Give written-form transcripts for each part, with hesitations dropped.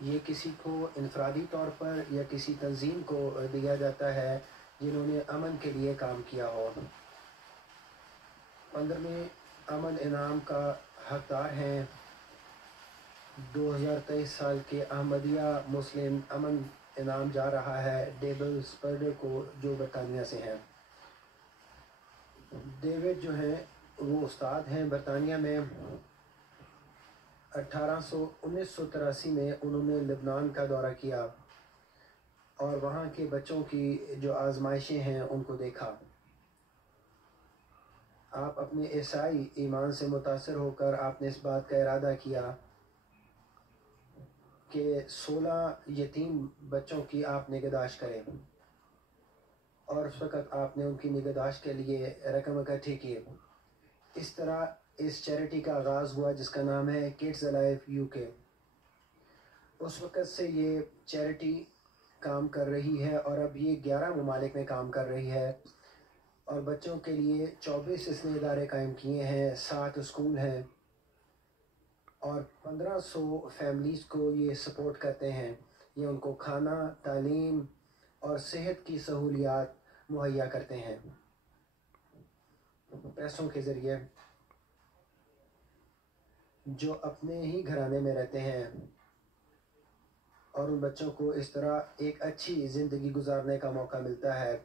یہ کسی کو انفرادی طور پر یا کسی تنظیم کو دیا جاتا ہے جنہوں نے امن کے لیے کام کیا ہو۔ 15ویں امن انعام کا حقدار ہیں 2023 سال کے احمدیہ مسلم امن انعام جا رہا ہے ڈیوڈ سپرڈر کو، جو برطانیہ سے ہیں۔ ڈیوڈ جو ہیں وہ استاد ہیں برطانیہ میں۔ 1983 میں انہوں نے لبنان کا دورہ کیا اور وہاں کے بچوں کی جو آزمائشیں ہیں ان کو دیکھا۔ آپ اپنے عیسائی ایمان سے متاثر ہو کر آپ نے اس بات کا ارادہ کیا کہ 16 یتیم بچوں کی آپ نگہداشت کریں، اور اس وقت آپ نے ان کی نگہداشت کے لیے رقم اکٹھی کی۔ اس طرح اس چیریٹی کا آغاز ہوا جس کا نام ہے کڈز الائیو UK۔ اس وقت سے یہ چیریٹی کام کر رہی ہے اور اب یہ 11 ممالک میں کام کر رہی ہے، اور بچوں کے لیے 24 اس نے ادارے قائم کیے ہیں، 7 اسکول ہیں، اور 1500 فیملیز کو یہ سپورٹ کرتے ہیں۔ یہ ان کو کھانا، تعلیم اور صحت کی سہولیات مہیا کرتے ہیں پیسوں کے ذریعے۔ جو اپنے ہی گھرانے میں رہتے ہیں اور ان بچوں کو اس طرح ایک اچھی زندگی گزارنے کا موقع ملتا ہے۔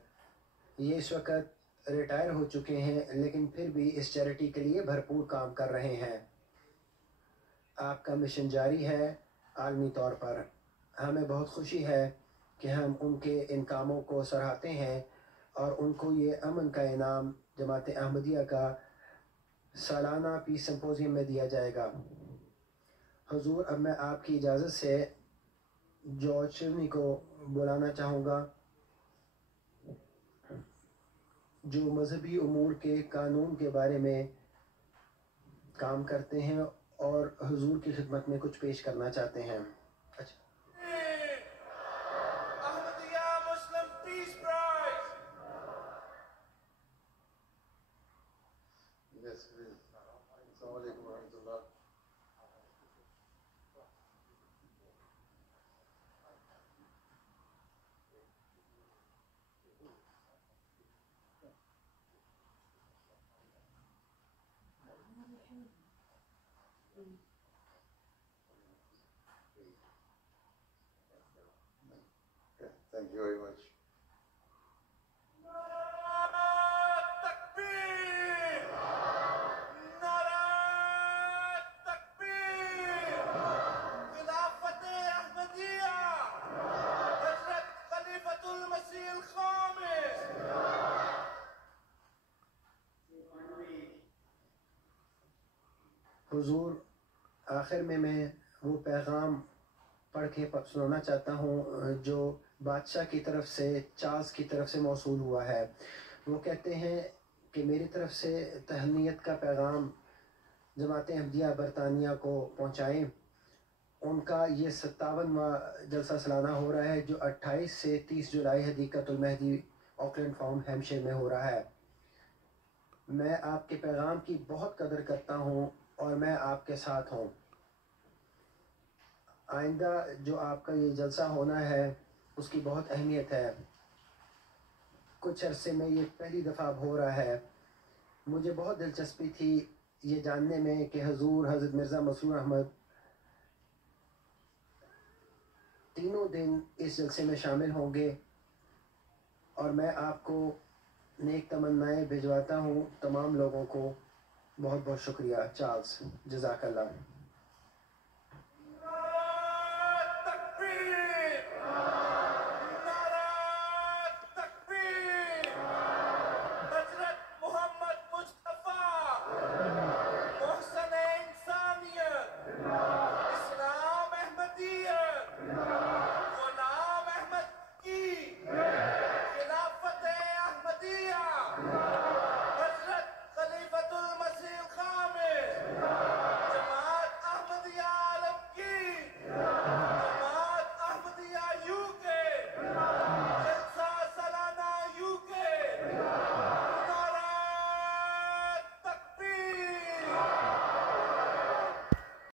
یہ اس وقت ریٹائر ہو چکے ہیں لیکن پھر بھی اس چیریٹی کے لیے بھرپور کام کر رہے ہیں۔ آپ کا مشن جاری ہے عالمی طور پر۔ ہمیں بہت خوشی ہے کہ ہم ان کے ان کاموں کو سراہتے ہیں، اور ان کو یہ امن کا انعام جماعت احمدیہ کا سالانہ پیس سمپوزیم میں دیا جائے گا۔ حضور، اب میں آپ کی اجازت سے جارج شرنی کو بلانا چاہوں گا، جو مذہبی امور کے قانون کے بارے میں کام کرتے ہیں اور حضور کی خدمت میں کچھ پیش کرنا چاہتے ہیں۔ اچھا، احمدیہ مسلم پیس پرائز۔ السلام علیکم ورحمۃ اللہ۔ Thank you very much. حضور، آخر میں وہ پیغام پڑھ کے سنانا چاہتا ہوں جو بادشاہ کی طرف سے، چارلس کی طرف سے موصول ہوا ہے۔ وہ کہتے ہیں کہ میری طرف سے تہنیت کا پیغام جماعت احمدیہ برطانیہ کو پہنچائیں۔ ان کا یہ 57واں جلسہ سالانہ ہو رہا ہے جو 28 سے 30 جولائی حدیقۃ المہدی آکلینڈ فارم ہیمپشائر میں ہو رہا ہے۔ میں آپ کے پیغام کی بہت قدر کرتا ہوں اور میں آپ کے ساتھ ہوں۔ آئندہ جو آپ کا یہ جلسہ ہونا ہے اس کی بہت اہمیت ہے۔ کچھ عرصے میں یہ پہلی دفعہ اب ہو رہا ہے۔ مجھے بہت دلچسپی تھی یہ جاننے میں کہ حضور حضرت مرزا مسرور احمد تینوں دن اس جلسے میں شامل ہوں گے، اور میں آپ کو نیک تمنائیں بھجواتا ہوں تمام لوگوں کو۔ بہت بہت شکریہ چارلس، جزاک اللہ۔